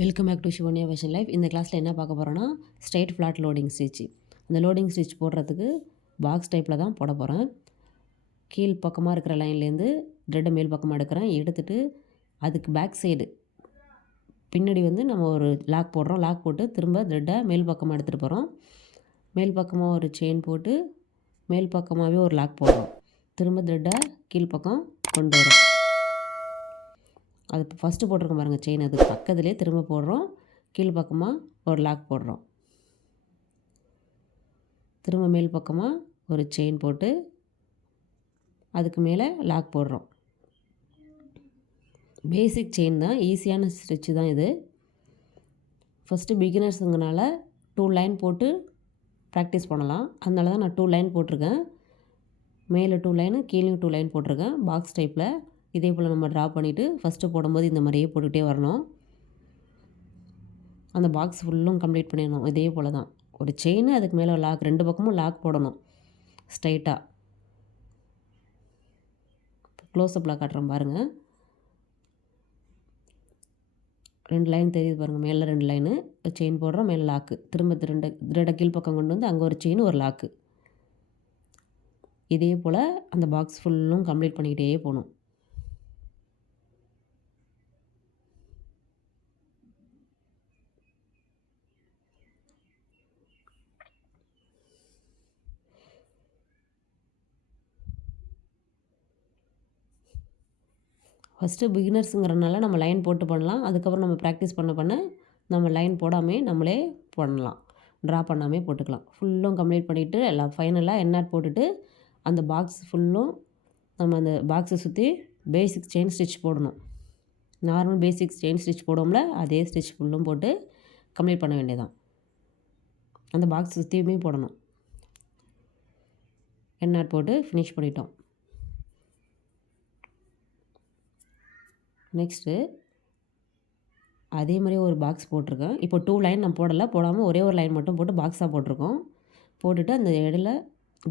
Welcome back to Shivanya fashion life. இந்த கிளாஸில் என்ன பார்க்க போகிறோன்னா ஸ்ட்ரைட் ஃப்ளாட் லோடிங் ஸ்டிச். அந்த லோடிங் ஸ்டிச் போடுறதுக்கு பாக்ஸ் டைப்பில் தான் போட போகிறேன். கீழ் பக்கமாக இருக்கிற லைன்லேருந்து த்ரெட்டை மேல் பக்கமாக எடுக்கிறேன். எடுத்துகிட்டு அதுக்கு பேக் சைடு பின்னாடி நம்ம ஒரு லாக் போடுறோம். லாக் போட்டு திரும்ப த்ரெட்டை மேல் பக்கமாக எடுத்துகிட்டு போகிறோம். மேல் பக்கமாக ஒரு செயின் போட்டு மேல் பக்கமாகவே ஒரு லாக் போடுறோம். திரும்ப த்ரெட்டை கீழ்ப்பக்கம் கொண்டு வரோம். அது ஃபஸ்ட்டு போட்டிருக்கோம் பாருங்கள் செயின், அது பக்கத்துலேயே திரும்ப போடுறோம். கீழ் பக்கமாக ஒரு லாக் போடுறோம். திரும்ப மேல் பக்கமாக ஒரு செயின் போட்டு அதுக்கு மேலே லாக் போடுறோம். பேசிக் செயின் தான், ஈஸியான ஸ்டிச்சு தான் இது. ஃபஸ்ட்டு பிகினர்ஸுங்கனால 2 லைன் போட்டு ப்ராக்டிஸ் பண்ணலாம். அதனால தான் நான் 2 லைன் போட்டிருக்கேன். மேலே 2 லைனு கீழேயும் 2 லைன் போட்டிருக்கேன் பாக்ஸ் டைப்பில். இதே போல் நம்ம ட்ரா பண்ணிவிட்டு ஃபஸ்ட்டு போடும்போது இந்த மாதிரியே போட்டுகிட்டே வரணும். அந்த பாக்ஸ் ஃபுல்லும் கம்ப்ளீட் பண்ணிடணும். இதே போல் தான் ஒரு செயின், அதுக்கு மேலே லாக், 2 பக்கமும் லாக் போடணும் ஸ்ட்ரைட்டாக. க்ளோஸ்அப்பில் காட்டுறேன் பாருங்கள். 2 லைன் தெரியுது பாருங்கள். மேலே 2 லைனு செயின் போடுறோம், மேலே லாக்கு. திரும்ப த்ரெட்டை கீழ் பக்கம் கொண்டு வந்து அங்கே ஒரு செயின், ஒரு லாக்கு. இதே போல் அந்த பாக்ஸ் ஃபுல்லும் கம்ப்ளீட் பண்ணிக்கிட்டே போகணும். ஃபஸ்ட்டு பிகினர்ஸுங்கிறனால நம்ம லைன் போட்டு பண்ணலாம். அதுக்கப்புறம் நம்ம ப்ராக்டிஸ் பண்ண நம்ம லைன் போடாமே நம்மளே பண்ணலாம். ட்ரா பண்ணாமே போட்டுக்கலாம். ஃபுல்லும் கம்ப்ளீட் பண்ணிவிட்டு எல்லாம் ஃபைனலாக எண்ணாட் போட்டுட்டு அந்த பாக்ஸ் ஃபுல்லும் நம்ம அந்த பாக்ஸை சுற்றி பேசிக் செயின் ஸ்டிச் போடணும். நார்மல் பேசிக் செயின் ஸ்டிச் போடுவோம்ல, அதே ஸ்டிச் ஃபுல்லும் போட்டு கம்ப்ளீட் பண்ண வேண்டியதான். அந்த பாக்ஸ் சுற்றியுமே போடணும். எண்ணாட் போட்டு ஃபினிஷ் பண்ணிட்டோம். நெக்ஸ்ட்டு அதே மாதிரி ஒரு பாக்ஸ் போட்டிருக்கேன். இப்போ 2 லைன் நான் போடாமல் ஒரே ஒரு லைன் மட்டும் போட்டு பாக்ஸாக போட்டிருக்கோம். போட்டுட்டு அந்த இடையில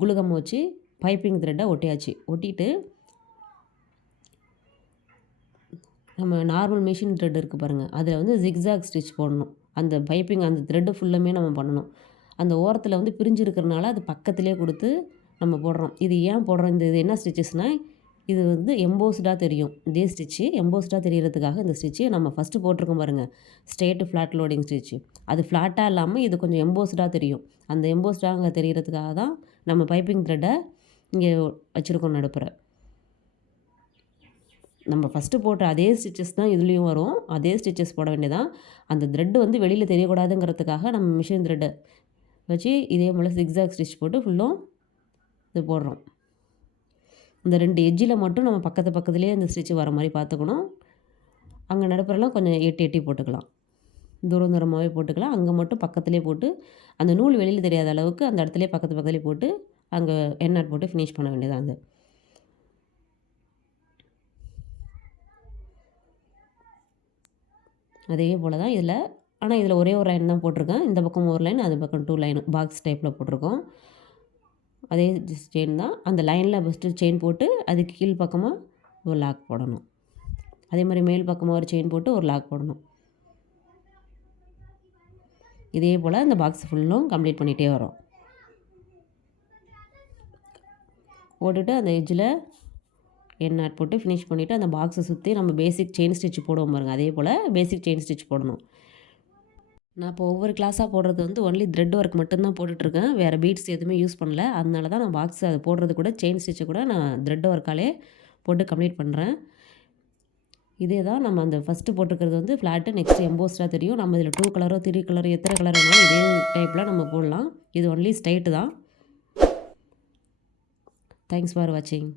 குளுகம் வச்சு பைப்பிங் த்ரெட்டை ஒட்டியாச்சு. ஒட்டிட்டு நம்ம நார்மல் மிஷின் த்ரெட் இருக்குது பாருங்கள், அதில் ஜிக்ஸாக் ஸ்டிச் போடணும். அந்த பைப்பிங் அந்த த்ரெட்டு ஃபுல்லுமே நம்ம பண்ணணும். அந்த ஓரத்தில் பிரிஞ்சு இருக்கிறனால அது பக்கத்துலேயே கொடுத்து நம்ம போடுறோம். இது ஏன் போடுறோம், இது என்ன ஸ்டிச்சஸ்னால், இது எம்போஸ்டாக தெரியும். இதே ஸ்டிச்சு எம்போஸ்டாக தெரியறதுக்காக இந்த ஸ்டிச்சு நம்ம ஃபஸ்ட்டு போட்டிருக்கோம் பாருங்கள், ஸ்ட்ரெயிட் ஃப்ளாட் லோடிங் ஸ்டிச்சு. அது ஃப்ளாட்டாக இல்லாமல் இது கொஞ்சம் எம்போஸ்டாக தெரியும். அந்த எம்போஸ்டாக அங்கே தெரியறதுக்காக தான் நம்ம பைப்பிங் த்ரெட்டை இங்கே வச்சுருக்கோம் நடுப்புற. நம்ம ஃபஸ்ட்டு போட்ட அதே ஸ்டிச்சஸ் தான் இதுலேயும் வரும். அதே ஸ்டிச்சஸ் போட வேண்டியதான். அந்த த்ரெட்டு வெளியில் தெரியக்கூடாதுங்கிறதுக்காக நம்ம மிஷின் த்ரெட்டை வச்சு இதே போல் ஜிக்ஸாக் ஸ்டிச் போட்டு ஃபுல்லும் இது போடுறோம். இந்த 2 எட்ஜில் மட்டும் நம்ம பக்கத்துலேயே இந்த ஸ்டிச்சு வர மாதிரி பார்த்துக்கணும். அங்கே நடுப்புறலாம் கொஞ்சம் எட்டி போட்டுக்கலாம். தூரமாகவே போட்டுக்கலாம். அங்கே மட்டும் பக்கத்துலேயே போட்டு அந்த நூல் வெளியில் தெரியாத அளவுக்கு அந்த இடத்துலேயே பக்கத்துலேயே போட்டு அங்கே எண்ணாட் போட்டு ஃபினிஷ் பண்ண வேண்டியதான். அது அதே போல் தான் இதில். ஆனால் இதில் ஒரே ஒரு லைன் தான் போட்டிருக்கேன். இந்த பக்கம் ஒரு லைன், அது பக்கம் 2 லைன் பாக்ஸ் டைப்பில் போட்டிருக்கோம். அதே செயின் தான். அந்த லைனில் ஃபஸ்ட்டு செயின் போட்டு அதுக்கு கீழ் பக்கமாக ஒரு லாக் போடணும். அதே மாதிரி மேல் பக்கமாக ஒரு செயின் போட்டு ஒரு லாக் போடணும். இதே போல் அந்த பாக்ஸ் ஃபுல்லும் கம்ப்ளீட் பண்ணிகிட்டே வரோம். போட்டுட்டு அந்த எட்ஜில் எண்ணாட் போட்டு ஃபினிஷ் பண்ணிவிட்டு அந்த பாக்ஸை சுற்றி நம்ம பேசிக் செயின் ஸ்டிச் போடுவோம் பாருங்கள், அதே போல் பேசிக் செயின் ஸ்டிச் போடணும். நான் இப்போ ஒவ்வொரு கிளாஸாக போடுறது ஒன்லி த்ரெட் ஒர்க் மட்டும்தான் போட்டுட்ருக்கேன். வேறு பீட்ஸ் எதுவுமே யூஸ் பண்ணல. அதனால தான் நான் பாக்ஸ் அதை போடுறது கூட செயின் ஸ்டிச்சை கூட நான் த்ரெட் ஒர்க்காலே போட்டு கம்ப்ளீட் பண்ணுறேன். இதே தான் நம்ம அந்த ஃபஸ்ட்டு போட்டிருக்கிறது ஃப்ளாட்டு, நெக்ஸ்ட்டு எம்போஸ்டாக தெரியும். நம்ம இதில் 2 கலரோ 3 கலரோ எத்தனை கலர் வேணாலும் இதே டைப்பில் நம்ம போடலாம். இது ஒன்லி ஸ்ட்ரைட்டு தான். தேங்க்ஸ் ஃபார் வாட்சிங்.